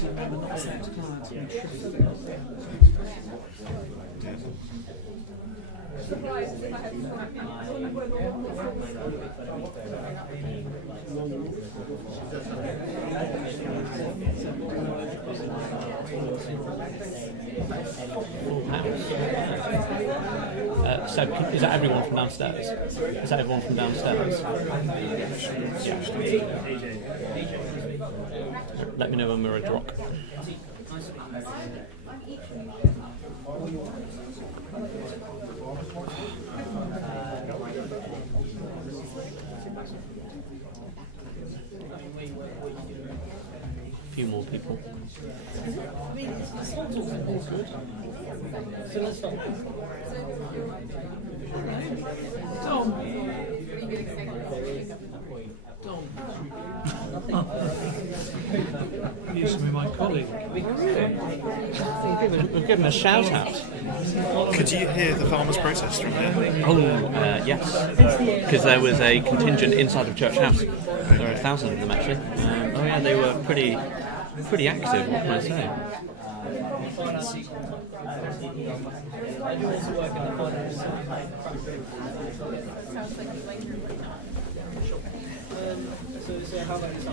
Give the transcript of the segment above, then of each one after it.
So is that everyone from downstairs? Is that everyone from downstairs? Let me know when we're ready to rock. A few more people. I mean, it's all good. So let's start. Tom. He used to be my colleague. We've given a shout out. Could you hear the farmers' protest from here? Oh, yes. Because there was a contingent inside of Church House. There were 1,000 of them actually. Oh yeah, they were pretty active, what can I say? I do also work in the finance. So how about this?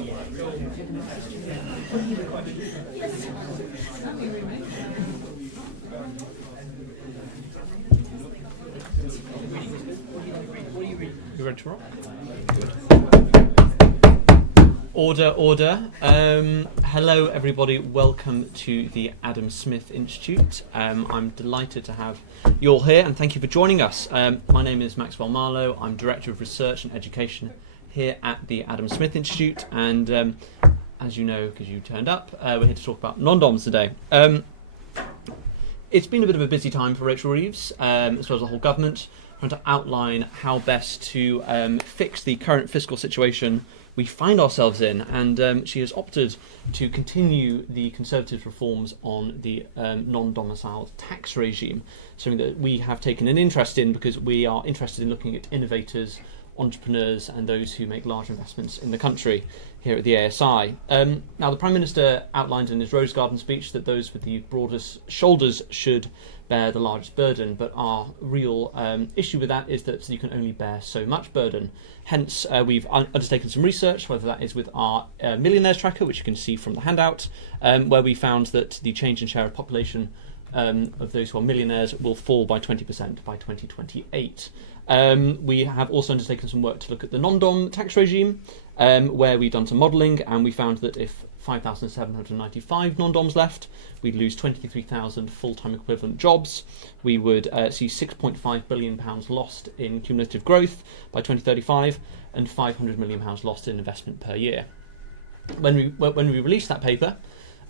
You ready to rock? Order. Hello everybody, welcome to the Adam Smith Institute. I'm delighted to have you all here and thank you for joining us. My name is Maxwell Marlow, I'm Director of Research and Education here at the Adam Smith Institute, and as you know, because you turned up, we're here to talk about non-doms today. It's been a bit of a busy time for Rachel Reeves, as well as the whole government, trying to outline how best to fix the current fiscal situation we find ourselves in, and she has opted to continue the Conservatives' reforms on the non-domicile tax regime, something that we have taken an interest in because we are interested in looking at innovators, entrepreneurs and those who make large investments in the country here at the ASI. Now, the Prime Minister outlined in his Rose Garden speech that those with the broadest shoulders should bear the largest burden, but our real issue with that is that you can only bear so much burden. Hence, we've undertaken some research, whether that is with our millionaires tracker, which you can see from the handout, where we found that the change in share of population of those who are millionaires will fall by 20% by 2028. We have also undertaken some work to look at the non-dom tax regime, where we've done some modelling, and we found that if 5,795 non-doms left, we'd lose 23,000 full-time equivalent jobs. We would see £6.5 billion lost in cumulative growth by 2035 and £500 million lost in investment per year. When we released that paper,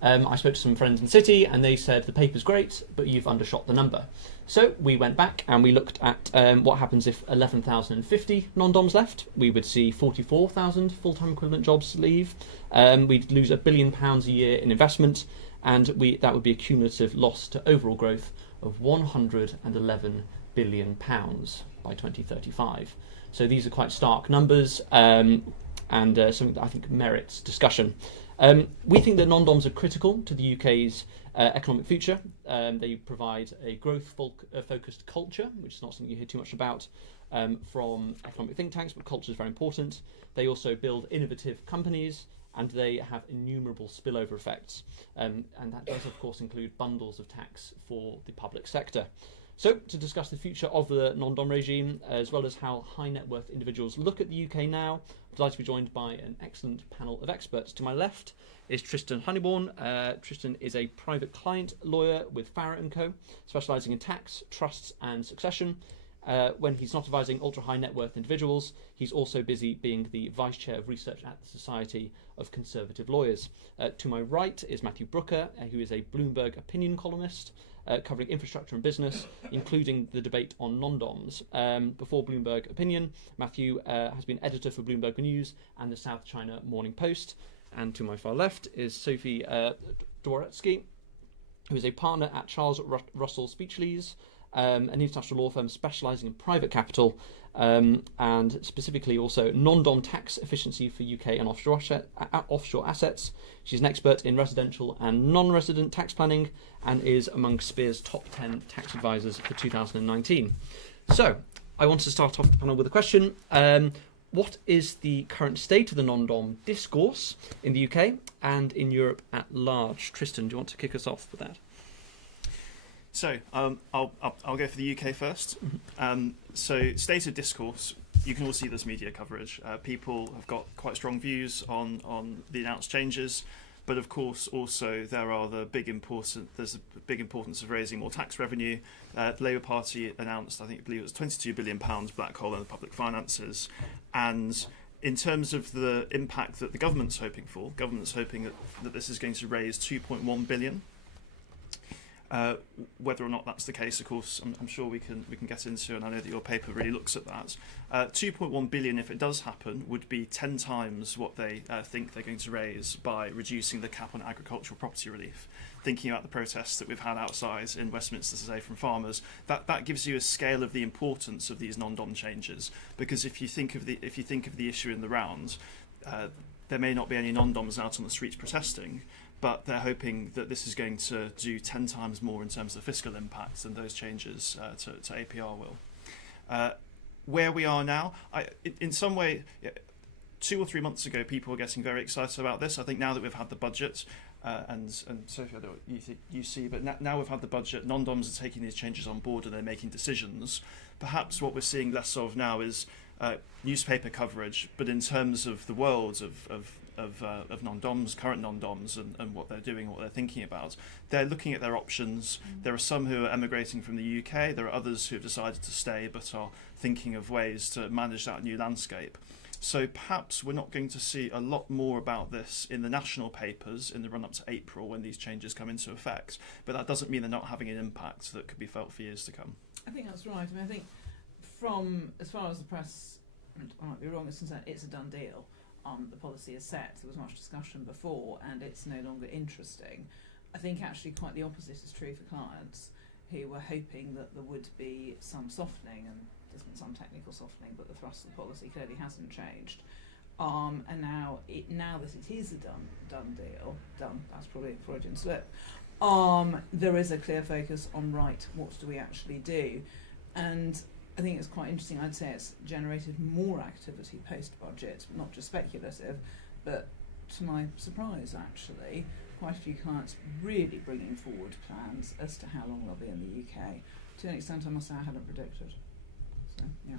I spoke to some friends in the city and they said the paper's great, but you've undershot the number. So we went back and we looked at what happens if 11,050 non-doms left. We would see 44,000 full-time equivalent jobs leave. We'd lose £1 billion a year in investment, and that would be a cumulative loss to overall growth of £111 billion by 2035. So these are quite stark numbers, and something that I think merits discussion. We think that non-doms are critical to the UK's economic future. They provide a growth-focused culture, which is not something you hear too much about from economic think tanks, but culture is very important. They also build innovative companies, and they have innumerable spillover effects. And that does, of course, include bundles of tax for the public sector. So, to discuss the future of the non-dom regime, as well as how high net worth individuals look at the UK now, I'm delighted to be joined by an excellent panel of experts. To my left is Tristan Honeyborne. Tristan is a private client lawyer with Farrer & Co, specialising in tax, trusts and succession. When he's not advising ultra-high net worth individuals, he's also busy being the Vice Chair of Research at the Society of Conservative Lawyers. To my right is Matthew Brooker, who is a Bloomberg Opinion Columnist, covering infrastructure and business, including the debate on non-doms. Before Bloomberg Opinion, Matthew has been editor for Bloomberg News and the South China Morning Post. And to my far left is Sophie Dworetzsky, who is a partner at Charles Russell Speechlys, an international law firm specialising in private capital, and specifically also non-dom tax efficiency for UK and offshore assets. She's an expert in residential and non-resident tax planning and is among Spear's top 10 tax advisors for 2019. So, I want to start off the panel with a question. What is the current state of the non-dom discourse in the UK and in Europe at large? Tristan, do you want to kick us off with that? So I'll go for the UK first. So state of discourse, you can all see this media coverage. People have got quite strong views on the announced changes, but of course also there's a big importance of raising more tax revenue. The Labour Party announced, I believe it was £22 billion black hole in the public finances, and in terms of the impact that the government's hoping that this is going to raise 2.1 billion. Whether or not that's the case, of course, I'm sure we can get into, and I know that your paper really looks at that. 2.1 billion, if it does happen, would be 10 times what they think they're going to raise by reducing the cap on agricultural property relief. Thinking about the protests that we've had outside in Westminster today from farmers, that gives you a scale of the importance of these non-dom changes. Because if you think of the issue in the round, there may not be any non-doms out on the streets protesting, but they're hoping that this is going to do 10 times more in terms of fiscal impacts than those changes to APR will. Where we are now, in some way, 2 or 3 months ago, people were getting very excited about this. I think now that we've had the budget, and Sophie, I don't know what you see, but now we've had the budget, non-doms are taking these changes on board and they're making decisions. Perhaps what we're seeing less of now is newspaper coverage, but in terms of the world of non-doms, current non-doms, and what they're doing, what they're thinking about, they're looking at their options. There are some who are emigrating from the UK. There are others who have decided to stay, but are thinking of ways to manage that new landscape. So perhaps we're not going to see a lot more about this in the national papers in the run-up to April when these changes come into effect. But that doesn't mean they're not having an impact that could be felt for years to come. I think that's right. I think from as far as the press, I might be wrong, is concerned, it's a done deal. The policy is set. There was much discussion before, and it's no longer interesting. I think actually quite the opposite is true for clients who were hoping that there would be some softening, and there's been some technical softening, but the thrust of the policy clearly hasn't changed. And now that it is a done deal, that's probably a Freudian slip. There is a clear focus on what do we actually do, and I think it's quite interesting. I'd say it's generated more activity post-budget, not just speculative, but to my surprise, actually, quite a few clients really bringing forward plans as to how long they'll be in the UK, to an extent I must say I hadn't predicted. So, yeah.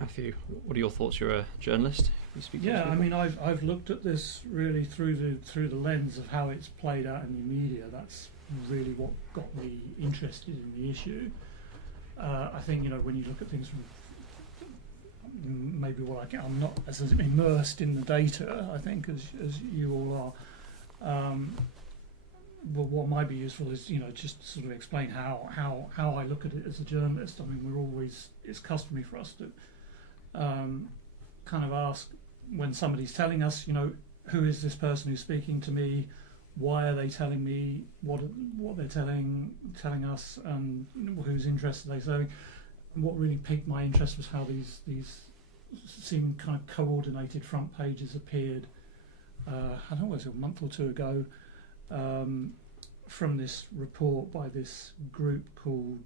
Matthew, what are your thoughts? You're a journalist. You speak to I mean, I've looked at this really through the lens of how it's played out in the media. That's really what got me interested in the issue. I think, when you look at things from maybe I'm not as immersed in the data, I think, as you all are. But what might be useful is, just sort of explain how I look at it as a journalist. I mean, it's customary for us to kind of ask when somebody's telling us, who is this person who's speaking to me? Why are they telling me what they're telling us, and whose interests are they serving? And what really piqued my interest was how these seem kind of coordinated front pages appeared. I don't know, it was a month or two ago, from this report by this group called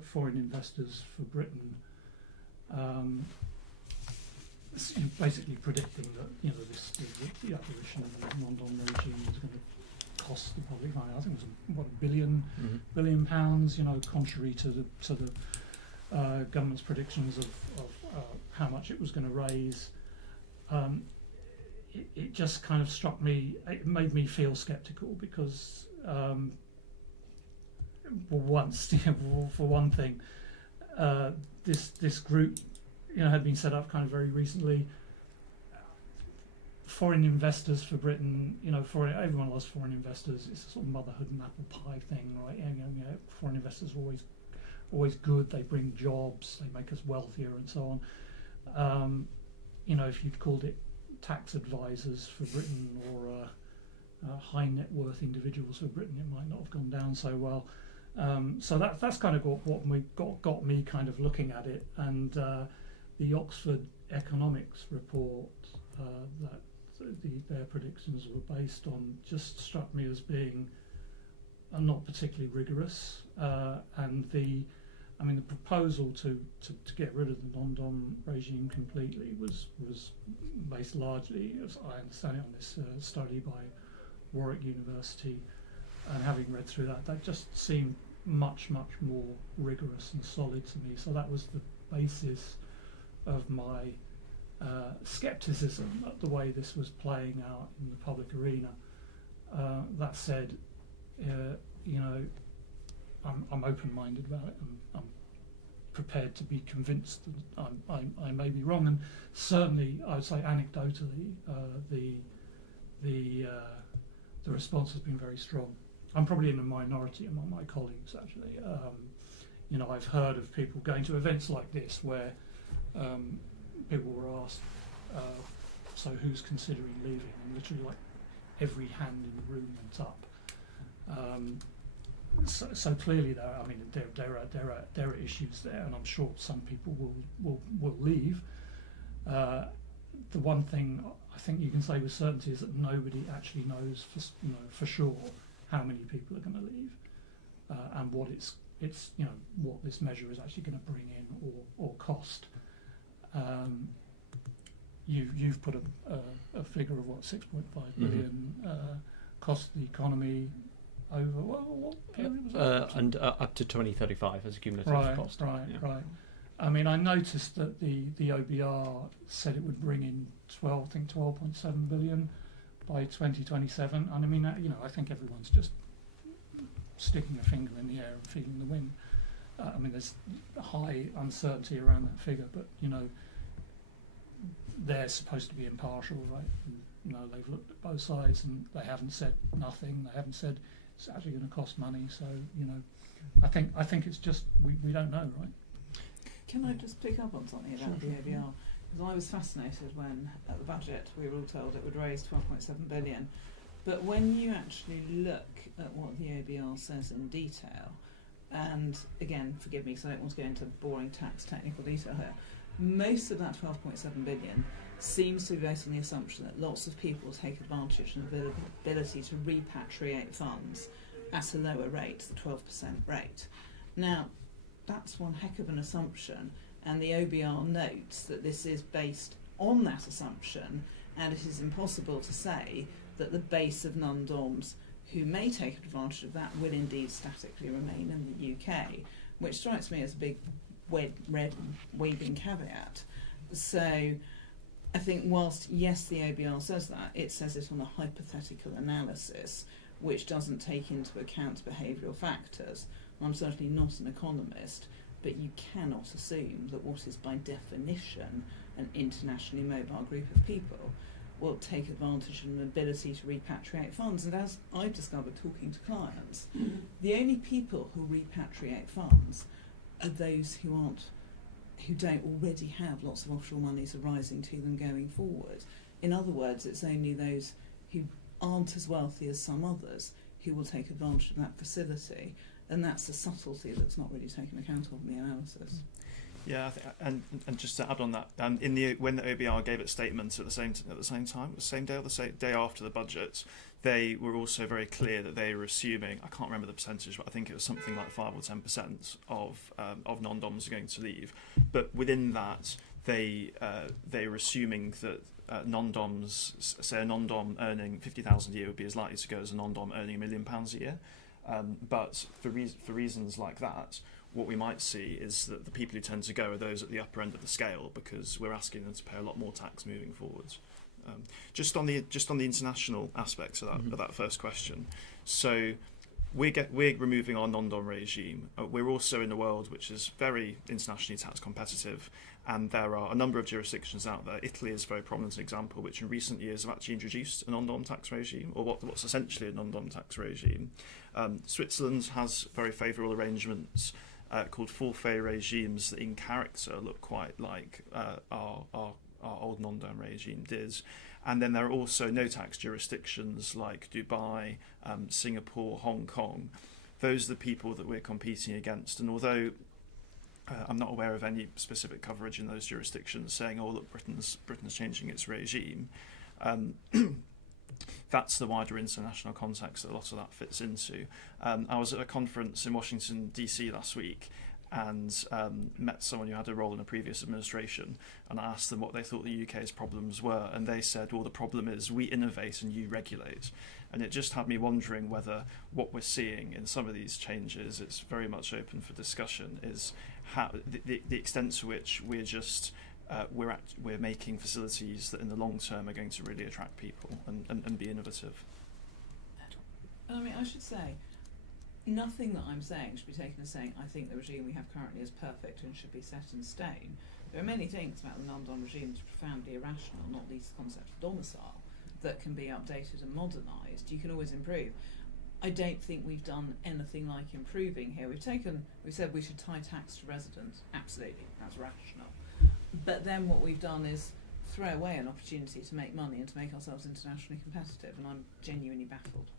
Foreign Investors for Britain. Basically predicting that the abolition of the non-dom regime was going to cost the public money. I think it was £1 billion pounds. Contrary to the government's predictions of how much it was going to raise. It just kind of struck me. It made me feel sceptical because, for one thing, this group, had been set up kind of very recently. Foreign investors for Britain, everyone loves foreign investors. It's a sort of motherhood and apple pie thing, right? Foreign investors are always good. They bring jobs, they make us wealthier, and so on. If you'd called it tax advisors for Britain or high net worth individuals for Britain, it might not have gone down so well. So that's kind of got me kind of looking at it, and the Oxford economics report that their predictions were based on just struck me as being not particularly rigorous, and the proposal to get rid of the non-dom regime completely was based largely, as I understand it, on this study by Warwick University, and having read through that just seemed much more rigorous and solid to me. So that was the basis of my scepticism at the way this was playing out in the public arena. That said, I'm open-minded about it. I'm prepared to be convinced that I may be wrong, and certainly I would say anecdotally the response has been very strong. I'm probably in a minority among my colleagues, actually. I've heard of people going to events like this where people were asked, so who's considering leaving? And literally, like, every hand in the room went up. So clearly, there are issues there, and I'm sure some people will leave. The one thing I think you can say with certainty is that nobody actually knows for sure how many people are going to leave, and what what this measure is actually going to bring in or cost. You've put a figure of what 6.5 billion cost the economy over what period was that? And up to 2035 as a cumulative cost. Right. I mean, I noticed that the OBR said it would bring in 12.7 billion by 2027, and I mean, I think everyone's just sticking a finger in the air and feeling the wind. I mean, there's high uncertainty around that figure, but they're supposed to be impartial, right? And, they've looked at both sides, and they haven't said nothing. They haven't said it's actually going to cost money. So I think it's just we don't know, right? Can I just pick up on something about the OBR? Because I was fascinated when at the budget we were all told it would raise 12.7 billion, but when you actually look at what the OBR says in detail, and again, forgive me, because I don't want to go into boring tax technical detail here, most of that 12.7 billion seems to be based on the assumption that lots of people take advantage of the ability to repatriate funds at a lower rate, the 12% rate. Now, that's one heck of an assumption, and the OBR notes that this is based on that assumption, and it is impossible to say that the base of non-doms who may take advantage of that will indeed statically remain in the UK, which strikes me as a big red waving caveat. So I think whilst, yes, the OBR says that, it says it on a hypothetical analysis which doesn't take into account behavioural factors. I'm certainly not an economist, but you cannot assume that what is by definition an internationally mobile group of people will take advantage of an ability to repatriate funds. And as I've discovered talking to clients, the only people who repatriate funds are those who don't already have lots of offshore monies arising to them going forward. In other words, it's only those who aren't as wealthy as some others who will take advantage of that facility, and that's a subtlety that's not really taken account of in the analysis. Yeah, and just to add on that, when the OBR gave its statement at the same time, the same day or the day after the budget, they were also very clear that they were assuming, I can't remember the percentage, but I think it was something like 5 or 10% of non-doms are going to leave. But within that, they were assuming that non-doms, say a non-dom earning 50,000 a year would be as likely to go as a non-dom earning £1 million a year. But for reasons like that, what we might see is that the people who tend to go are those at the upper end of the scale, because we're asking them to pay a lot more tax moving forwards. Just on the international aspects of that first question. So we're removing our non-dom regime. We're also in a world which is very internationally tax competitive, and there are a number of jurisdictions out there. Italy is a very prominent example, which in recent years have actually introduced a non-dom tax regime, or what's essentially a non-dom tax regime. Switzerland has very favourable arrangements called forfait regimes that in character look quite like our old non-dom regime did. And then there are also no-tax jurisdictions like Dubai, Singapore, Hong Kong, those are the people that we're competing against. And although I'm not aware of any specific coverage in those jurisdictions saying, oh, look, Britain's changing its regime, that's the wider international context that a lot of that fits into. I was at a conference in Washington, D.C. last week, and met someone who had a role in a previous administration, and I asked them what they thought the UK's problems were, and they said, well, the problem is we innovate and you regulate. And it just had me wondering whether what we're seeing in some of these changes, it's very much open for discussion, is how the extent to which we're just we're making facilities that in the long term are going to really attract people and be innovative. I mean, I should say, nothing that I'm saying should be taken as saying I think the regime we have currently is perfect and should be set in stone. There are many things about the non-dom regime that are profoundly irrational, not least the concept of domicile, that can be updated and modernised. You can always improve. I don't think we've done anything like improving here. We've said we should tie tax to residents. Absolutely, that's rational. But then what we've done is throw away an opportunity to make money and to make ourselves internationally competitive, and I'm genuinely baffled.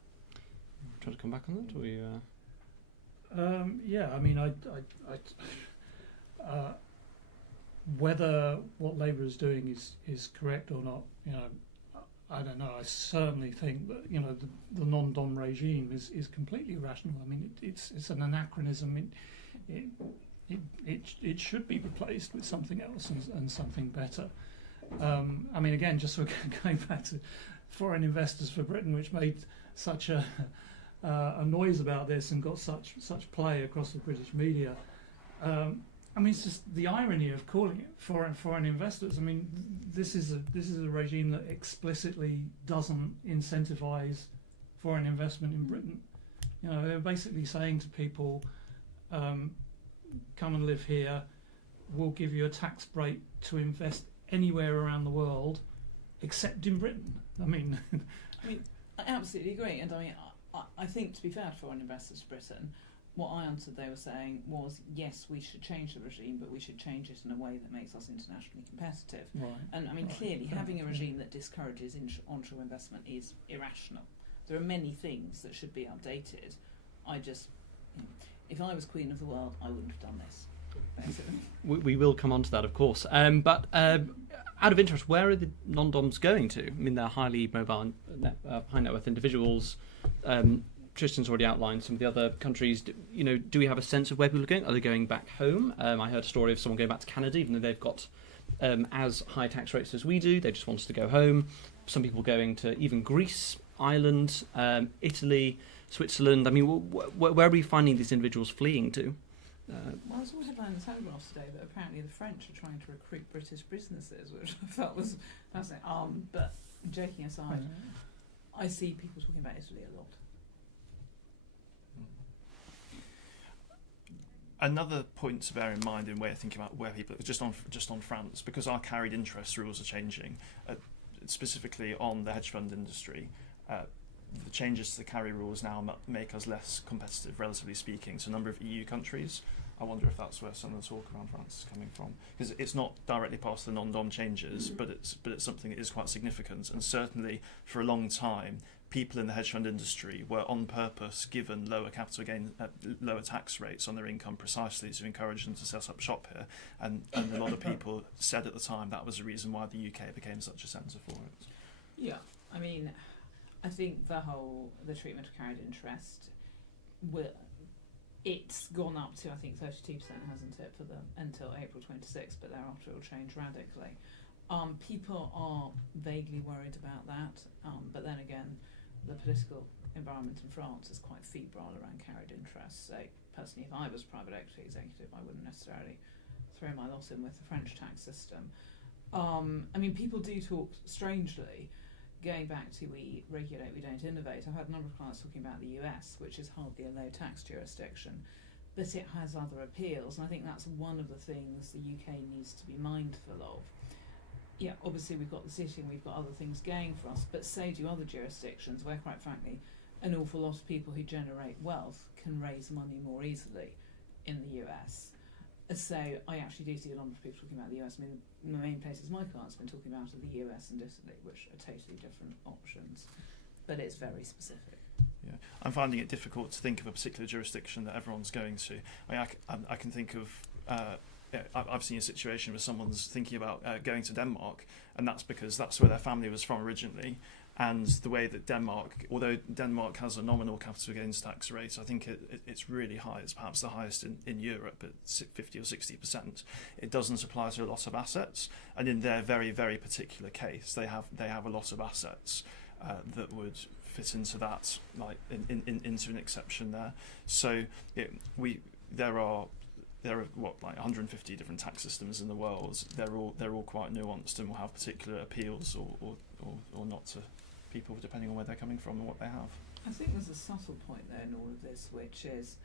Try to come back on that, or you? Yeah, I mean, whether what Labour is doing is correct or not, I don't know. I certainly think that the non-dom regime is completely irrational. I mean, it's an anachronism. It should be replaced with something else and something better. I mean, again, just sort of going back to foreign investors for Britain, which made such a noise about this and got such play across the British media. I mean, it's just the irony of calling it foreign investors. I mean, this is a regime that explicitly doesn't incentivise foreign investment in Britain. They're basically saying to people, come and live here. We'll give you a tax break to invest anywhere around the world, except in Britain. I mean, I absolutely agree, and I think, to be fair to foreign investors to Britain, what I answered they were saying was, yes, we should change the regime, but we should change it in a way that makes us internationally competitive. right. And I mean, clearly, having a regime that discourages onshore investment is irrational. There are many things that should be updated. If I was Queen of the World, I wouldn't have done this, basically. We will come on to that, of course. But out of interest, where are the non-doms going to? I mean, they're highly mobile, high net worth individuals. Tristan's already outlined some of the other countries. Do we have a sense of where people are going? Are they going back home? I heard a story of someone going back to Canada, even though they've got as high tax rates as we do. They just want us to go home. Some people going to even Greece, Ireland, Italy, Switzerland. I mean, where are we finding these individuals fleeing to? Well, I saw a headline in the Telegraph today that apparently the French are trying to recruit British businesses, which I felt was fascinating. But joking aside, I see people talking about Italy a lot. Another point to bear in mind in way of thinking about where people just on France, because our carried interest rules are changing, specifically on the hedge fund industry. The changes to the carry rules now make us less competitive, relatively speaking, to a number of EU countries. I wonder if that's where some of the talk around France is coming from, because it's not directly past the non-dom changes, but it's something that is quite significant. And certainly for a long time, people in the hedge fund industry were on purpose given lower capital gain, lower tax rates on their income precisely to encourage them to set up shop here. And a lot of people said at the time that was the reason why the UK became such a centre for it. Yeah, I mean, I think the treatment of carried interest, it's gone up to, I think, 32%, hasn't it, until April 26th, but thereafter it will change radically. People are vaguely worried about that, but then again, the political environment in France is quite febrile around carried interest. So personally, if I was a private equity executive, I wouldn't necessarily throw my lot in with the French tax system. I mean, people do talk strangely. Going back to we regulate, we don't innovate. I've had a number of clients talking about the US, which is hardly a low tax jurisdiction, but it has other appeals, and I think that's one of the things the UK needs to be mindful of. Yeah, obviously we've got the city and we've got other things going for us, but so do other jurisdictions where, quite frankly, an awful lot of people who generate wealth can raise money more easily in the US. So I actually do see a number of people talking about the US. I mean, the main places my clients have been talking about are the US and Italy, which are totally different options, but it's very specific. Yeah, I'm finding it difficult to think of a particular jurisdiction that everyone's going to. I can think of. I've seen a situation where someone's thinking about going to Denmark, and that's because that's where their family was from originally. And the way that Denmark, although Denmark has a nominal capital gains tax rate, I think it's really high. It's perhaps the highest in Europe at 50 or 60%. It doesn't apply to a lot of assets, and in their very, very particular case, they have a lot of assets that would fit into that, like into an exception there. So there are what, like 150 different tax systems in the world. They're all quite nuanced and will have particular appeals or not to people depending on where they're coming from and what they have. I think there's a subtle point there in all of this, which is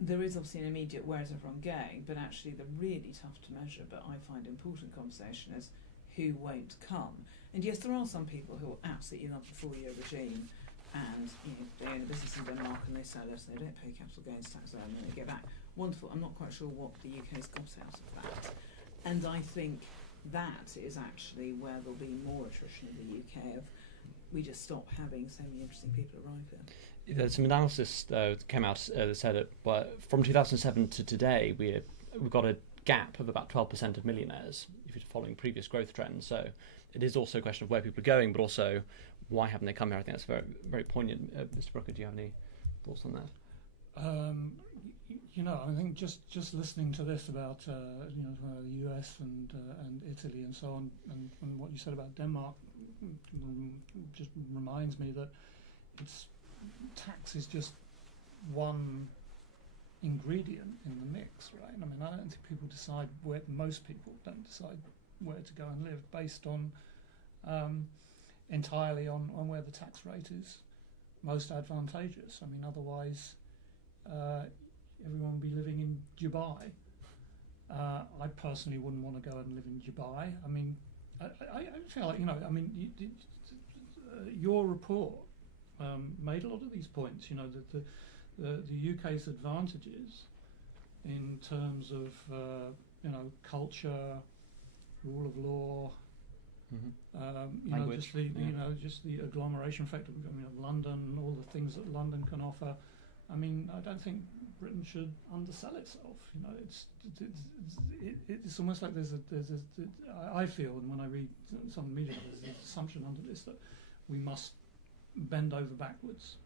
there is obviously an immediate where is everyone going, but actually the really tough to measure, but I find important conversation is who won't come. And yes, there are some people who absolutely love the 4-year regime, and they own a business in Denmark and they sell it, so they don't pay capital gains tax there, and then they get back. Wonderful. I'm not quite sure what the UK's got out of that. And I think that is actually where there'll be more attrition in the UK of we just stop having so many interesting people arrive here. There's some analysis came out that said that from 2007 to today, we've got a gap of about 12% of millionaires if you're following previous growth trends. So it is also a question of where people are going, but also why haven't they come here? I think that's very, very poignant. Mr. Brooker, do you have any thoughts on that? I think just listening to this about the US and Italy and so on, and what you said about Denmark just reminds me that tax is just one ingredient in the mix, right? I mean, I don't think most people don't decide where to go and live based on entirely on where the tax rate is most advantageous. I mean, otherwise everyone would be living in Dubai. I personally wouldn't want to go and live in Dubai. I mean, I feel like, your report made a lot of these points, that the UK's advantages in terms of, culture, rule of law, language, just the agglomeration effect of London, all the things that London can offer. I mean, I don't think Britain should undersell itself. It's almost like I feel, and when I read some media, there's an assumption under this that we must bend over backwards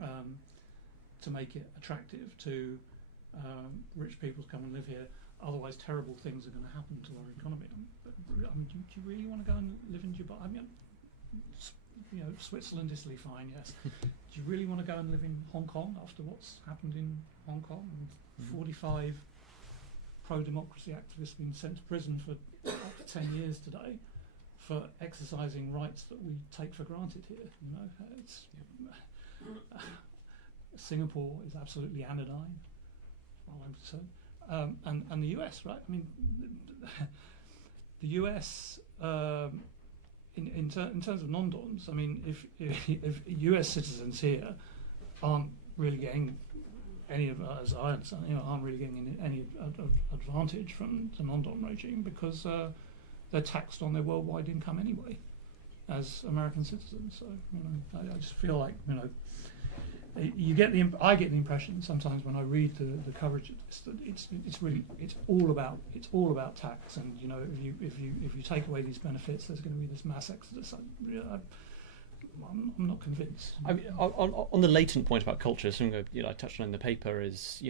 to make it attractive to rich people to come and live here. Otherwise, terrible things are going to happen to our economy. I mean, do you really want to go and live in Dubai? I mean, Switzerland, Italy, fine, yes. Do you really want to go and live in Hong Kong after what's happened in Hong Kong? 45 pro-democracy activists being sent to prison for up to 10 years today for exercising rights that we take for granted here. Singapore is absolutely anodyne, as far as I'm concerned. And the US, right? I mean, the US. In terms of non-doms, I mean, if US citizens here aren't really getting any of, as I understand, aren't really getting any advantage from the non-dom regime because they're taxed on their worldwide income anyway, as American citizens. So I just feel like I get the impression sometimes when I read the coverage of this that it's all about tax, and if you take away these benefits, there's going to be this mass exodus. I'm not convinced. I mean, on the latent point about culture, something I touched on in the paper is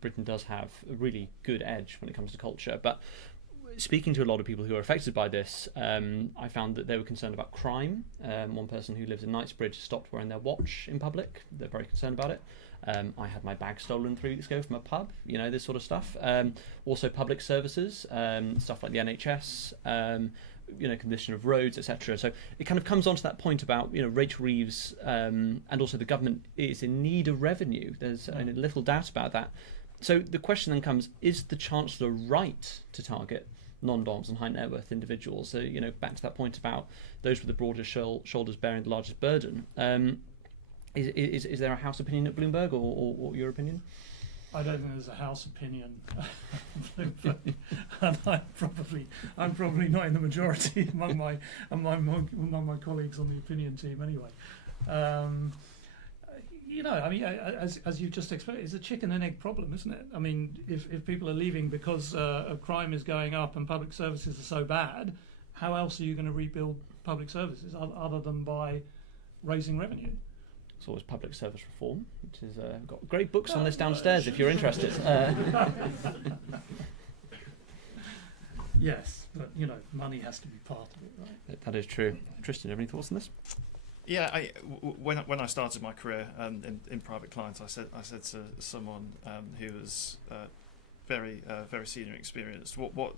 Britain does have a really good edge when it comes to culture, but speaking to a lot of people who are affected by this, I found that they were concerned about crime. One person who lives in Knightsbridge stopped wearing their watch in public. They're very concerned about it. I had my bag stolen 3 weeks ago from a pub, this sort of stuff. Also public services, stuff like the NHS, condition of roads, etc. So it kind of comes on to that point about, Rachel Reeves and also the government is in need of revenue. There's little doubt about that. So the question then comes, is the Chancellor right to target non-doms and high net worth individuals? So, back to that point about those with the broadest shoulders bearing the largest burden. Is there a house opinion at Bloomberg or your opinion? I don't think there's a house opinion. And I'm probably not in the majority among my colleagues on the opinion team anyway. you know, I mean, as you just explained, it's a chicken and egg problem, isn't it? I mean, if people are leaving because crime is going up and public services are so bad, how else are you going to rebuild public services other than by raising revenue? It's always public service reform, which is got great books on this downstairs if you're interested. Yes, but you know, money has to be part of it, right? That is true. Tristan, have any thoughts on this? Yeah, when I started my career in private clients, I said to someone who was very senior experienced, why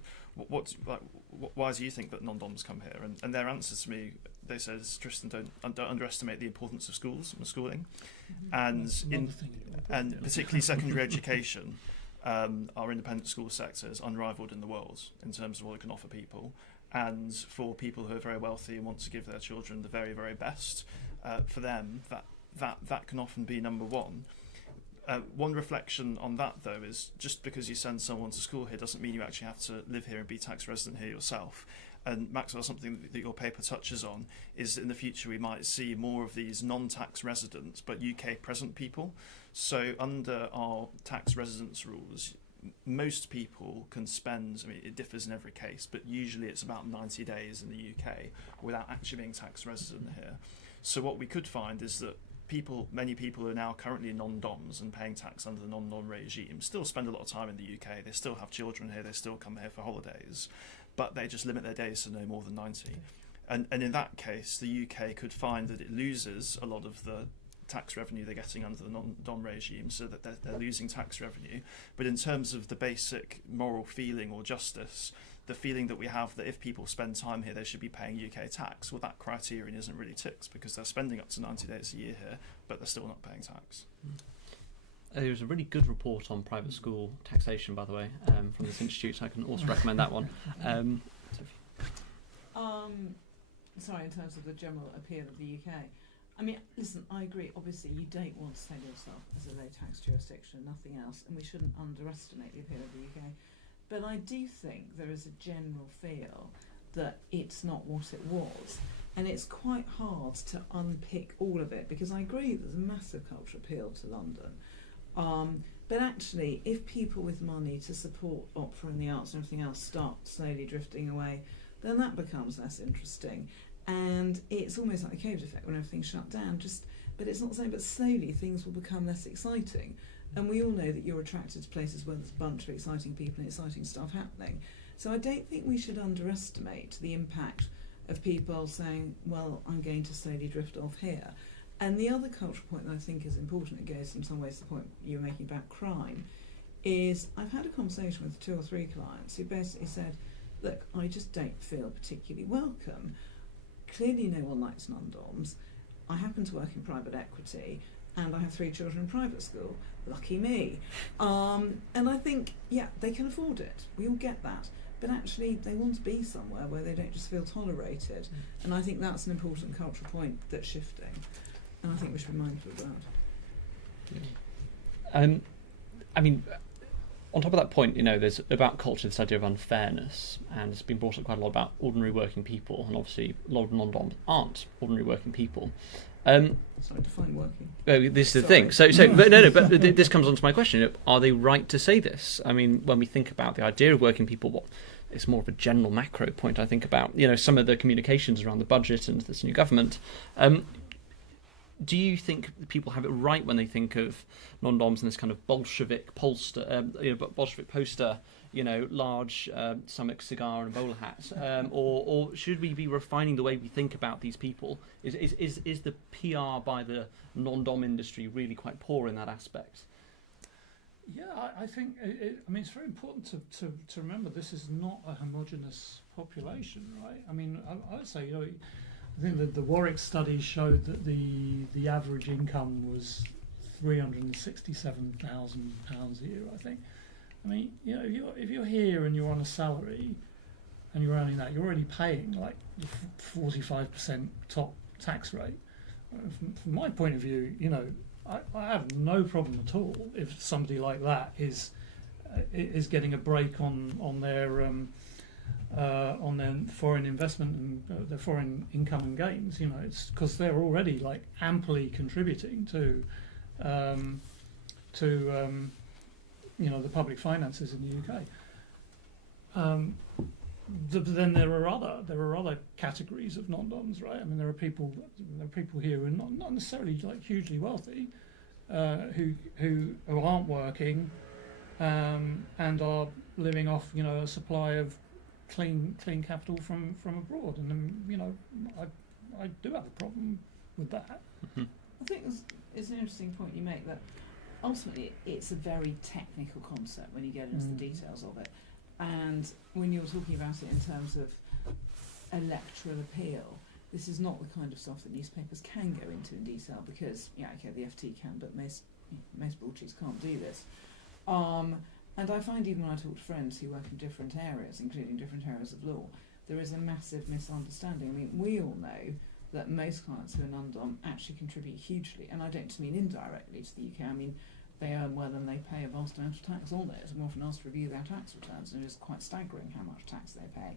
do you think that non-doms come here? And their answer to me, they said, Tristan, don't underestimate the importance of schools and schooling, and particularly secondary education. Our independent school sector is unrivaled in the world in terms of what it can offer people. And for people who are very wealthy and want to give their children the very, very best, for them, that can often be number one. One reflection on that, though, is just because you send someone to school here doesn't mean you actually have to live here and be tax resident here yourself. And Maxwell, something that your paper touches on is that in the future we might see more of these non-tax residents but UK present people. So under our tax residence rules, most people can spend, I mean, it differs in every case, but usually it's about 90 days in the UK without actually being tax resident here. So what we could find is that many people who are now currently non-doms and paying tax under the non-dom regime still spend a lot of time in the UK. They still have children here. They still come here for holidays, but they just limit their days to no more than 90. And in that case, the UK could find that it loses a lot of the tax revenue they're getting under the non-dom regime, so that they're losing tax revenue. But in terms of the basic moral feeling or justice, the feeling that we have that if people spend time here, they should be paying UK tax, well, that criterion isn't really ticked because they're spending up to 90 days a year here, but they're still not paying tax. There was a really good report on private school taxation, by the way, from this institute. I can also recommend that one. Sorry, in terms of the general appeal of the UK. I mean, listen, I agree. Obviously, you don't want to sell yourself as a low tax jurisdiction, nothing else, and we shouldn't underestimate the appeal of the UK. But I do think there is a general feel that it's not what it was. And it's quite hard to unpick all of it, because I agree there's a massive cultural appeal to London. But actually, if people with money to support opera and the arts and everything else start slowly drifting away, then that becomes less interesting. And it's almost like the COVID effect when everything's shut down. But it's not the same, but slowly things will become less exciting. And we all know that you're attracted to places where there's a bunch of exciting people and exciting stuff happening. So I don't think we should underestimate the impact of people saying, well, I'm going to slowly drift off here. And the other cultural point that I think is important, it goes in some ways to the point you were making about crime, is I've had a conversation with 2 or 3 clients who basically said, look, I just don't feel particularly welcome. Clearly no one likes non-doms. I happen to work in private equity and I have 3 children in private school. Lucky me. And I think, yeah, they can afford it. We all get that. But actually they want to be somewhere where they don't just feel tolerated. And I think that's an important cultural point that's shifting. And I think we should be mindful of that. I mean, on top of that point, you know, there's about culture this idea of unfairness, and it's been brought up quite a lot about ordinary working people, and obviously a lot of non-doms aren't ordinary working people. Sorry, define working. This is the thing. But this comes on to my question: are they right to say this? I mean, when we think about the idea of working people, it's more of a general macro point. I think about, you know, some of the communications around the budget and this new government. Do you think people have it right when they think of non-doms in this kind of Bolshevik poster, you know, large stomach cigar and bowler hat, or should we be refining the way we think about these people? Is the PR by the non-dom industry really quite poor in that aspect? Yeah, I think I mean it's very important to remember this is not a homogenous population, right? I mean, I would say, you know, I think that the Warwick study showed that the average income was £367,000 a year, I think. I mean, you know, if you're here and you're on a salary and you're earning that, you're already paying like 45% top tax rate. From my point of view, you know, I have no problem at all if somebody like that is getting a break on their foreign investment and their foreign income and gains. You know, it's because they're already like amply contributing to to the public finances in the UK. But then there are other categories of non-doms, right? I mean, there are people here who are not necessarily like hugely wealthy, who aren't working, and are living off a supply of clean capital from abroad, and I do have a problem with that. I think it's an interesting point you make, that ultimately it's a very technical concept when you get into the details of it. And when you're talking about it in terms of electoral appeal, this is not the kind of stuff that newspapers can go into in detail, because, the FT can, but most broadsheets can't do this. And I find, even when I talk to friends who work in different areas, including different areas of law, there is a massive misunderstanding. I mean, we all know that most clients who are non-dom actually contribute hugely, and I don't just mean indirectly to the UK. I mean, they earn well and they pay a vast amount of tax on it. I'm often asked to review their tax returns, and it is quite staggering how much tax they pay.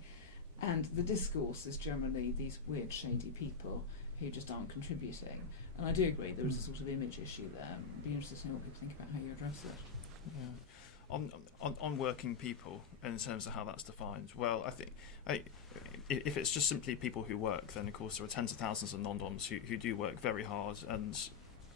And the discourse is generally these weird, shady people who just aren't contributing. And I do agree there is a sort of image issue there. It'd be interesting to know what people think about how you address it. Yeah. On working people, in terms of how that's defined, well, I think if it's just simply people who work, then of course there are tens of thousands of non-doms who do work very hard, and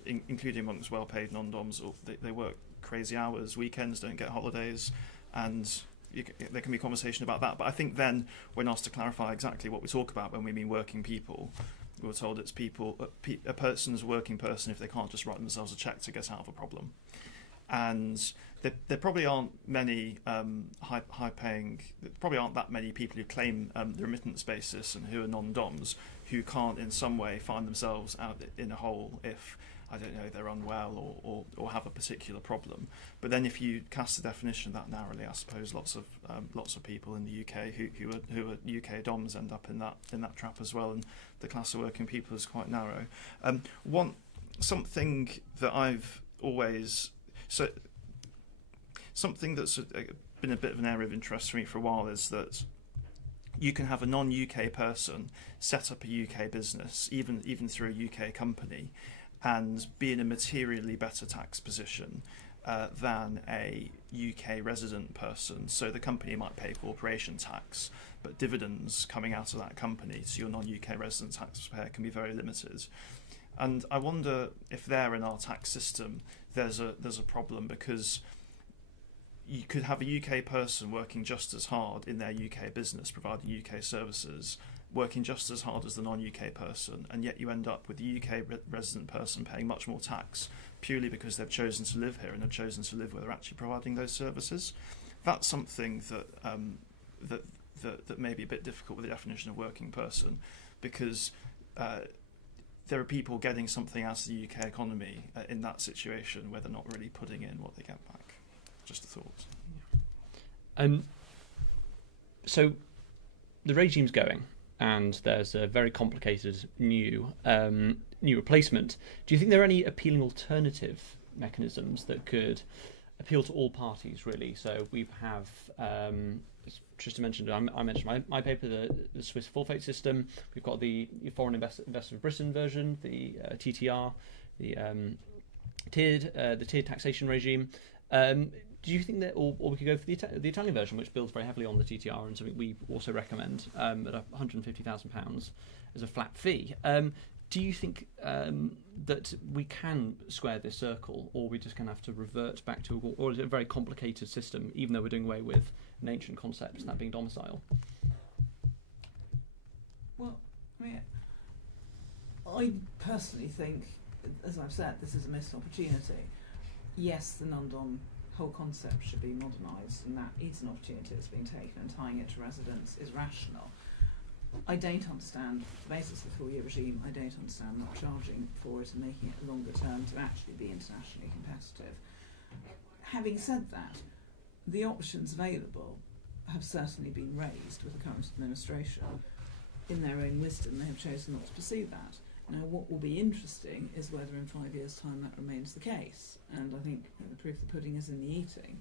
including amongst well-paid non-doms, they work crazy hours, weekends, don't get holidays, and there can be conversation about that. But I think then, when asked to clarify exactly what we talk about when we mean working people, we were told it's a person's a working person if they can't just write themselves a cheque to get out of a problem. And there probably aren't many high-paying, probably aren't that many people who claim the remittance basis and who are non-doms who can't in some way find themselves out in a hole if, I don't know, they're unwell or have a particular problem. But then if you cast the definition of that narrowly, I suppose lots of people in the UK who are UK DOMs end up in that trap as well, and the class of working people is quite narrow. Something that I've always something that's been a bit of an area of interest for me for a while is that you can have a non-UK person set up a UK business, even through a UK company, and be in a materially better tax position than a UK resident person. So the company might pay corporation tax, but dividends coming out of that company to your non-UK resident taxpayer can be very limited. And I wonder if there in our tax system there's a problem, because you could have a UK person working just as hard in their UK business, providing UK services, working just as hard as the non-UK person, and yet you end up with the UK resident person paying much more tax purely because they've chosen to live here and have chosen to live where they're actually providing those services. That's something that may be a bit difficult with the definition of working person, because there are people getting something out of the UK economy in that situation where they're not really putting in what they get back. Just a thought. So the regime's going, and there's a very complicated new replacement. Do you think there are any appealing alternative mechanisms that could appeal to all parties, really? So we have, as Tristan mentioned, I mentioned my paper, the Swiss forfeit system. We've got the Foreign Investor of Britain version, the TTR, the tiered taxation regime. Do you think that, or we could go for the Italian version, which builds very heavily on the TTR, and something we also recommend at £150,000 as a flat fee? Do you think that we can square this circle, or we just going to have to revert back to, or is it a very complicated system, even though we're doing away with an ancient concept, that being domicile? Well, I mean, I personally think, as I've said, this is a missed opportunity. Yes, the non-dom whole concept should be modernised, and that is an opportunity that's being taken, and tying it to residence is rational. I don't understand the basis of the 4-year regime. I don't understand not charging for it and making it longer term to actually be internationally competitive. Having said that, the options available have certainly been raised with the current administration. In their own wisdom, they have chosen not to pursue that. Now, what will be interesting is whether in 5 years' time that remains the case. And I think the proof of the pudding is in the eating.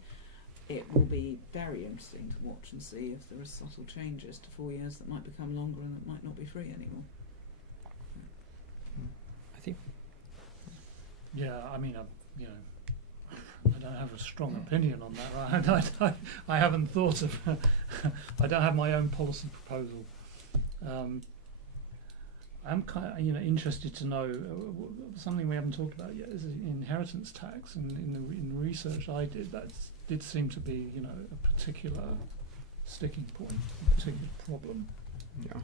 It will be very interesting to watch and see if there are subtle changes to 4 years that might become longer and that might not be free anymore. I think. Yeah, I mean, I don't have a strong opinion on that. I haven't thought of. I don't have my own policy proposal. I'm kind of, interested to know something we haven't talked about yet is inheritance tax, and in the research I did, that did seem to be a particular sticking point, a particular problem. Yeah.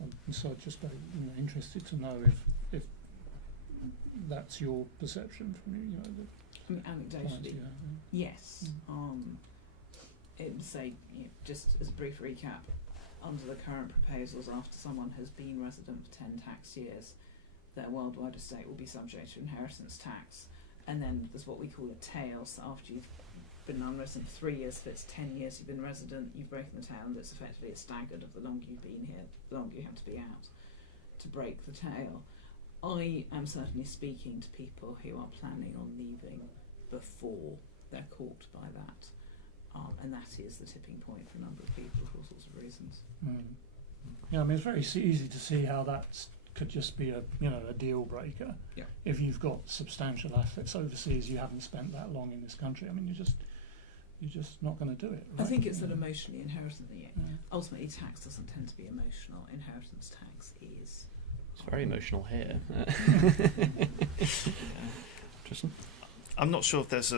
And so I'd just be interested to know if that's your perception from Anecdotally, yes. It would say, just as a brief recap, under the current proposals, after someone has been resident for 10 tax years, their worldwide estate will be subject to inheritance tax. And then there's what we call a tail, so after you've been non-resident for 3 years, if it's 10 years you've been resident, you've broken the tail, and it's effectively a staggered of the longer you've been here, the longer you have to be out to break the tail. I am certainly speaking to people who are planning on leaving before they're caught by that. And that is the tipping point for a number of people for all sorts of reasons. Yeah, I mean, it's very easy to see how that could just be a deal breaker. Yeah. If you've got substantial assets overseas, you haven't spent that long in this country. I mean, you're just not going to do it. Right? I think it's that emotionally inheritance. Ultimately, tax doesn't tend to be emotional. Inheritance tax is. It's very emotional here. Tristan? I'm not sure if there's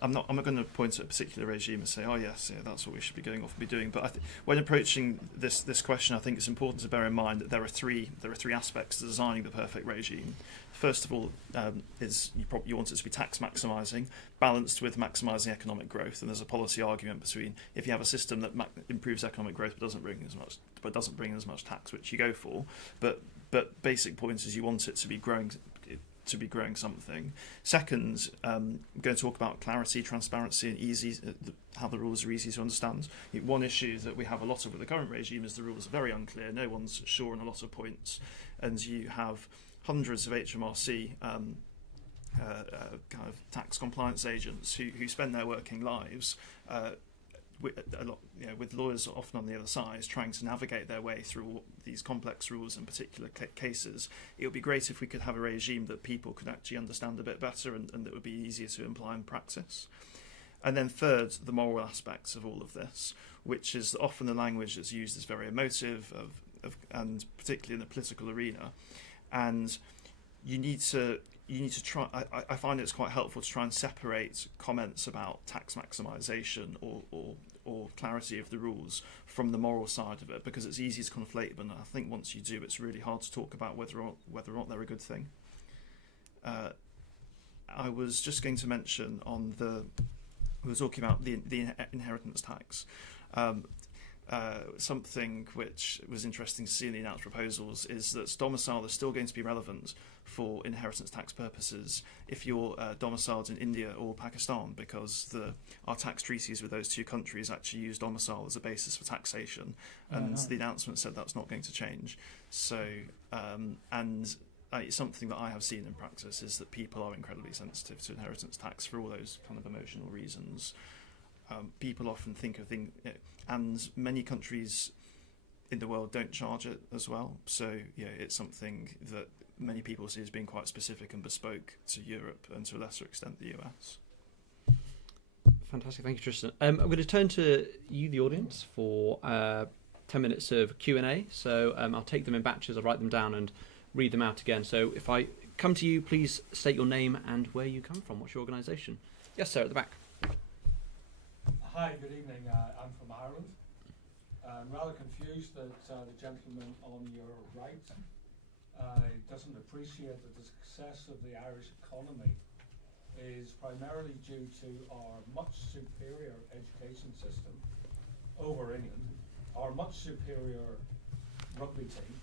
I'm not going to point at a particular regime and say, oh yes, that's what we should be going off and be doing. But when approaching this question, I think it's important to bear in mind that there are three aspects to designing the perfect regime. First of all, is you want it to be tax maximising, balanced with maximising economic growth. And there's a policy argument between if you have a system that improves economic growth but doesn't bring as much tax, which you go for. But basic point is you want it to be growing something. Second, I'm going to talk about clarity, transparency, and how the rules are easy to understand. One issue that we have a lot of with the current regime is the rules are very unclear. No one's sure on a lot of points, and you have hundreds of HMRC kind of tax compliance agents who spend their working lives with lawyers often on the other side, trying to navigate their way through these complex rules and particular cases. It would be great if we could have a regime that people could actually understand a bit better and that would be easier to apply in practice. And then third, the moral aspects of all of this, which is often the language that's used is very emotive, and particularly in the political arena. And you need to try. I find it's quite helpful to try and separate comments about tax maximisation or clarity of the rules from the moral side of it, because it's easy to conflate them. And I think once you do, it's really hard to talk about whether or not they're a good thing. I was just going to mention we were talking about the inheritance tax. Something which was interesting to see in the announced proposals is that domicile is still going to be relevant for inheritance tax purposes if you're domiciled in India or Pakistan, because our tax treaties with those two countries actually use domicile as a basis for taxation, and the announcement said that's not going to change. So, something that I have seen in practice is that people are incredibly sensitive to inheritance tax for all those kind of emotional reasons. People often think of things, and many countries in the world don't charge it as well. So it's something that many people see as being quite specific and bespoke to Europe and to a lesser extent the US. Fantastic, thank you, Tristan. I'm going to turn to you, the audience, for 10 minutes of Q&A. So I'll take them in batches, I'll write them down and read them out again. So if I come to you, please state your name and where you come from. What's your organisation? Yes, sir, at the back. Hi, good evening. I'm from Ireland. I'm rather confused that the gentleman on your right doesn't appreciate that the success of the Irish economy is primarily due to our much superior education system over England, our much superior rugby team,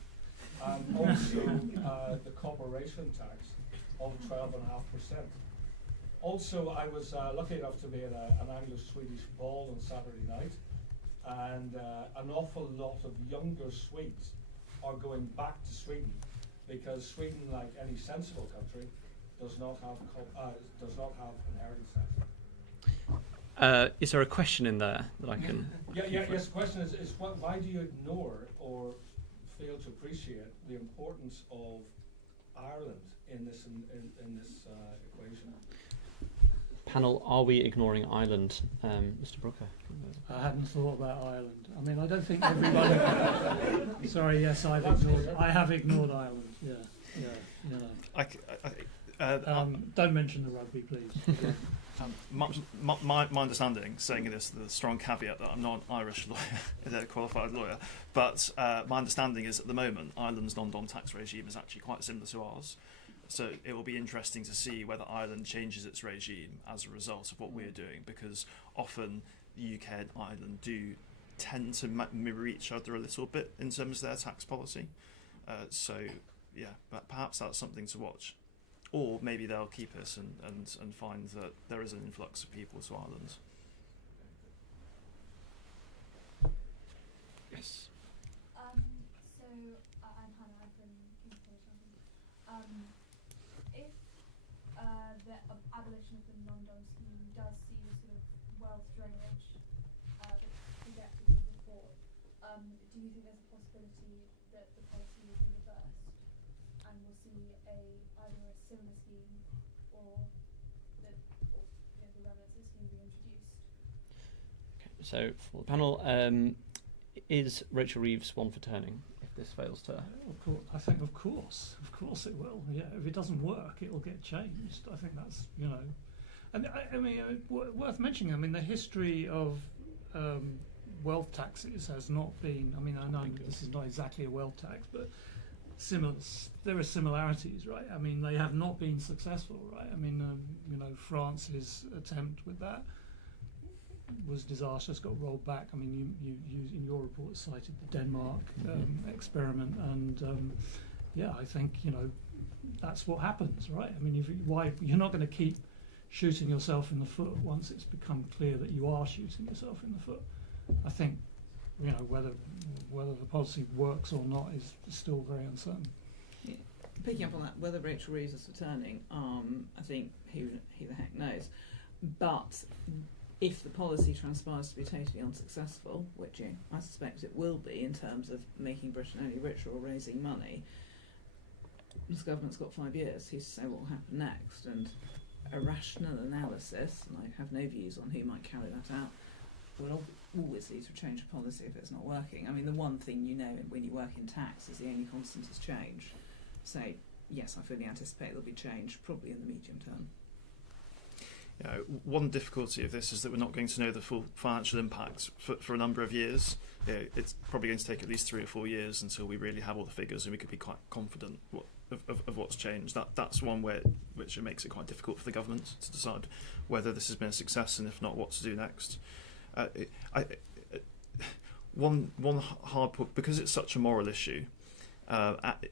and also the corporation tax of 12.5%. Also, I was lucky enough to be at an Anglo-Swedish ball on Saturday night, and an awful lot of younger Swedes are going back to Sweden because Sweden, like any sensible country, does not have inheritance tax. Is there a question in there that I can? Yes. The question is why do you ignore or fail to appreciate the importance of Ireland in this equation. Panel, are we ignoring Ireland? Mr. Brooker. I hadn't thought about Ireland. I mean, I don't think everybody. Sorry, yes, I have ignored Ireland. Yeah. Don't mention the rugby, please. My understanding, saying this with a strong caveat that I'm not an Irish lawyer, a qualified lawyer, but my understanding is at the moment Ireland's non-dom tax regime is actually quite similar to ours. So it will be interesting to see whether Ireland changes its regime as a result of what we're doing, because often the UK and Ireland do tend to mirror each other a little bit in terms of their tax policy. But perhaps that's something to watch. Or maybe they'll keep us and find that there is an influx of people to Ireland. Yes. I'm Hannah, I'm from King's College London. If the abolition of the non-dom scheme does see the sort of wealth drainage that's projected in the report, do you think there's a possibility that the policy will be reversed and we'll see either a similar scheme or the remnants of the scheme be introduced? Okay, so for the panel, is Rachel Reeves one for turning if this fails to? Of course, I think of course it will. Yeah, if it doesn't work, it will get changed. I think that's and I mean worth mentioning. I mean the history of wealth taxes has not been. I mean I know this is not exactly a wealth tax, but there are similarities, right? I mean they have not been successful, right? I mean France's attempt with that was disastrous, got rolled back. I mean, you in your report cited the Denmark experiment, and I think that's what happens, right? I mean, you're not going to keep shooting yourself in the foot once it's become clear that you are shooting yourself in the foot. I think whether the policy works or not is still very uncertain. Yeah. Picking up on that, whether Rachel Reeves is returning, I think who the heck knows, but if the policy transpires to be totally unsuccessful, which I suspect it will be in terms of making Britain only richer or raising money, this government's got 5 years. Who's to say what will happen next? And a rational analysis, and I have no views on who might carry that out, will always lead to a change of policy if it's not working. I mean, the one thing when you work in tax is the only constant is change. So, yes, I fully anticipate there'll be change, probably in the medium term. One difficulty of this is that we're not going to know the full financial impact for a number of years. It's probably going to take at least 3 or 4 years until we really have all the figures and we could be quite confident of what's changed. That's one way which it makes it quite difficult for the government to decide whether this has been a success, and if not, what to do next. One hard point, because it's such a moral issue,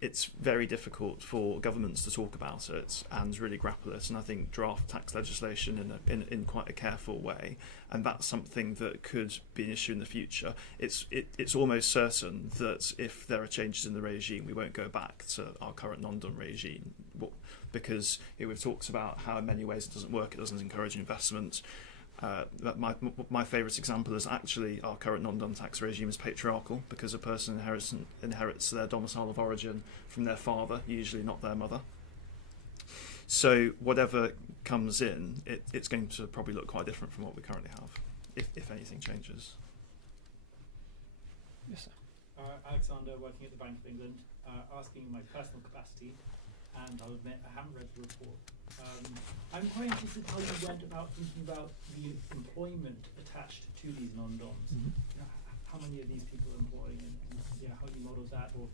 it's very difficult for governments to talk about it and really grapple it, and I think draft tax legislation in quite a careful way, and that's something that could be an issue in the future. It's almost certain that if there are changes in the regime, we won't go back to our current non-dom regime, because we've talked about how in many ways it doesn't work, it doesn't encourage investment. My favourite example is actually our current non-dom tax regime is patriarchal, because a person inherits their domicile of origin from their father, usually not their mother. So whatever comes in, it's going to probably look quite different from what we currently have, if anything changes. Yes, sir. Alexander, working at the Bank of England, asking in my personal capacity, and I'll admit I haven't read the report. I'm quite interested how you went about thinking about the employment attached to these non-doms. Mm-hmm. How many of these people are employing, and how you model that, or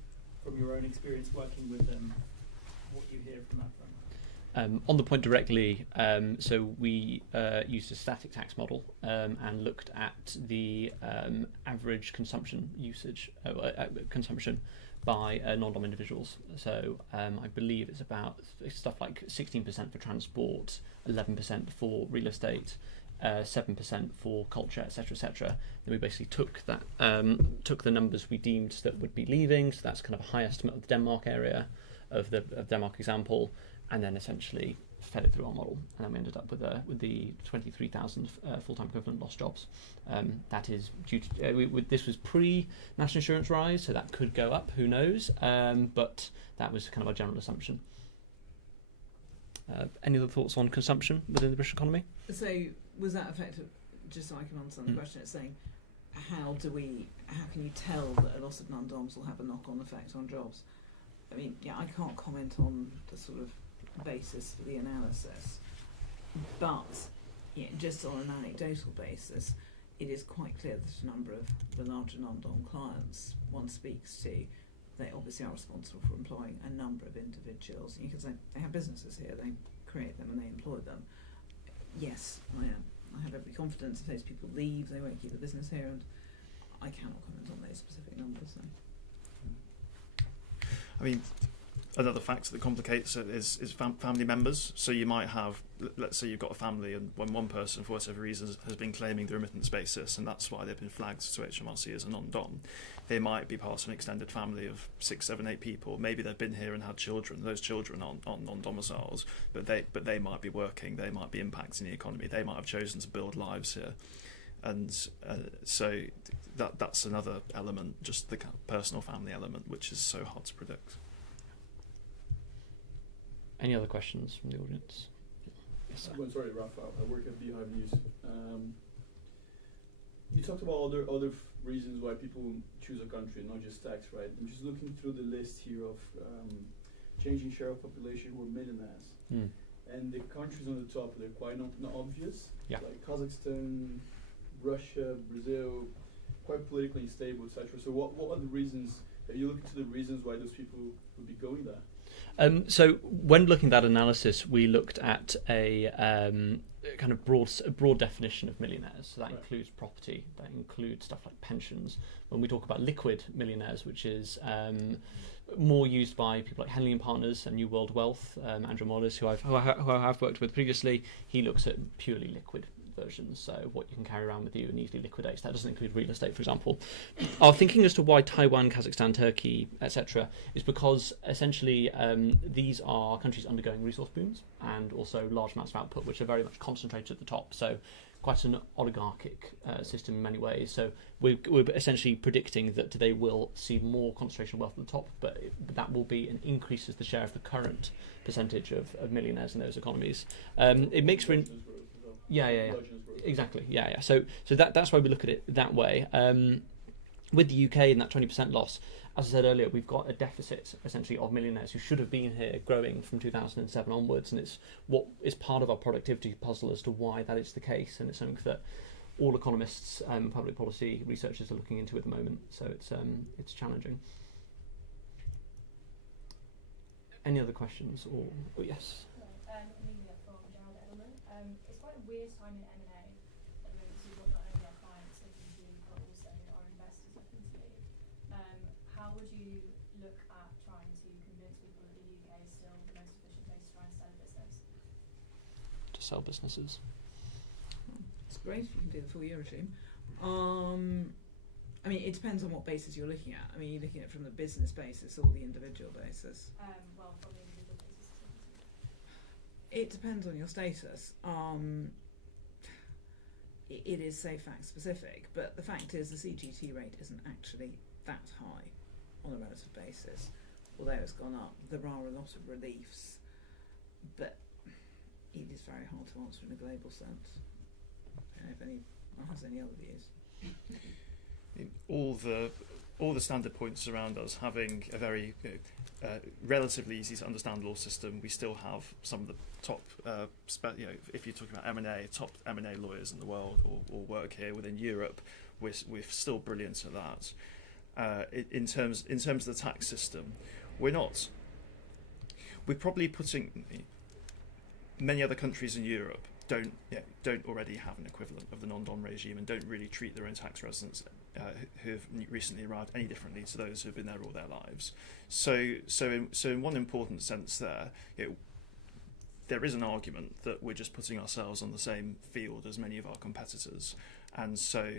from your own experience working with them, what you hear from that front? On the point directly, so we used a static tax model and looked at the average consumption consumption by non-dom individuals. So I believe it's about stuff like 16% for transport, 11% for real estate, 7% for culture, etc., etc. Then we basically took the numbers we deemed that would be leaving. So that's kind of a high estimate of the Denmark area, of the Denmark example, and then essentially fed it through our model, and then we ended up with the 23,000 full-time equivalent lost jobs. That is due to this was pre-national insurance rise, so that could go up. Who knows? But that was kind of our general assumption. Any other thoughts on consumption within the British economy? So was that effective? Just so I can understand the question, it's saying how can you tell that a loss of non-doms will have a knock-on effect on jobs? I mean, yeah, I can't comment on the sort of basis for the analysis, but just on an anecdotal basis, it is quite clear that a number of the larger non-dom clients one speaks to, they obviously are responsible for employing a number of individuals. You can say they have businesses here, they create them and they employ them. Yes, I have every confidence if those people leave, they won't keep the business here, and I cannot comment on those specific numbers. So. I mean, another factor that complicates it is family members. So you might have, let's say you've got a family, and when one person, for whatever reason, has been claiming the remittance basis, and that's why they've been flagged to HMRC as a non-dom, they might be part of an extended family of 6, 7, 8 people. Maybe they've been here and had children. Those children aren't non-domiciles, but they might be working. They might be impacting the economy. They might have chosen to build lives here. And so that's another element, just the kind of personal family element, which is so hard to predict. Any other questions from the audience? Yes, sir. I'm sorry, Raphael. I work at Beehive News. You talked about other reasons why people choose a country, not just tax, right? I'm just looking through the list here of changing share of population who are millionaires. And the countries on the top, they're quite not obvious. Yeah. Like Kazakhstan, Russia, Brazil, quite politically unstable, etc. So what are the reasons, are you looking to the reasons why those people would be going there? So when looking at that analysis, we looked at a kind of broad definition of millionaires. So that includes property, that includes stuff like pensions. When we talk about liquid millionaires, which is more used by people like Henley and Partners and New World Wealth, Andrew Mollis, who I have worked with previously, he looks at purely liquid versions, so what you can carry around with you and easily liquidate. That doesn't include real estate, for example. Our thinking as to why Taiwan, Kazakhstan, Turkey, etc., is because essentially these are countries undergoing resource booms and also large amounts of output, which are very much concentrated at the top. So quite an oligarchic system in many ways. So we're essentially predicting that they will see more concentration of wealth at the top, but that will be an increase as the share of the current percentage of millionaires in those economies. It makes for Yeah. Exactly. Yeah. So that's why we look at it that way. With the UK and that 20% loss, as I said earlier, we've got a deficit essentially of millionaires who should have been here growing from 2007 onwards, and it's what is part of our productivity puzzle as to why that is the case, and it's something that all economists and public policy researchers are looking into at the moment. So it's challenging. Any other questions? Or yes. It's quite a weird time in M&A at the moment, so we've got not only our clients looking to leave, but also our investors looking to leave. How would you look at trying to convince people that the UK is still the most efficient place to try and sell a business? To sell businesses. It's great if you can do the full year regime. I mean, it depends on what basis you're looking at. I mean, you're looking at it from the business basis or the individual basis? Well, from the individual basis. It depends on your status. It is, say, fact specific, but the fact is the CGT rate isn't actually that high on a relative basis. Although it's gone up, there are a lot of reliefs, but it is very hard to answer in a global sense. I don't know if anyone has any other views. All the standard points around us having a very relatively easy to understand law system. We still have some of the top, if you're talking about M&A, top M&A lawyers in the world, or work here within Europe. We're still brilliant at that. In terms of the tax system, we're probably putting many other countries in Europe don't already have an equivalent of the non-dom regime and don't really treat their own tax residents who have recently arrived any differently to those who have been there all their lives. So in one important sense there is an argument that we're just putting ourselves on the same field as many of our competitors, and so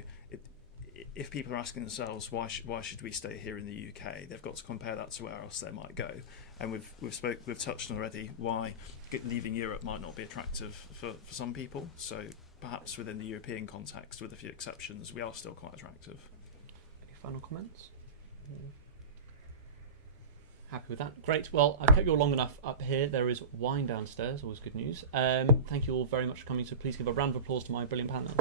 if people are asking themselves why should we stay here in the UK, they've got to compare that to where else they might go. And we've touched on already why leaving Europe might not be attractive for some people. So perhaps within the European context, with a few exceptions, we are still quite attractive. Any final comments? Happy with that. Great. Well, I've kept you all long enough up here. There is wine downstairs, always good news. Thank you all very much for coming, so please give a round of applause to my brilliant panel.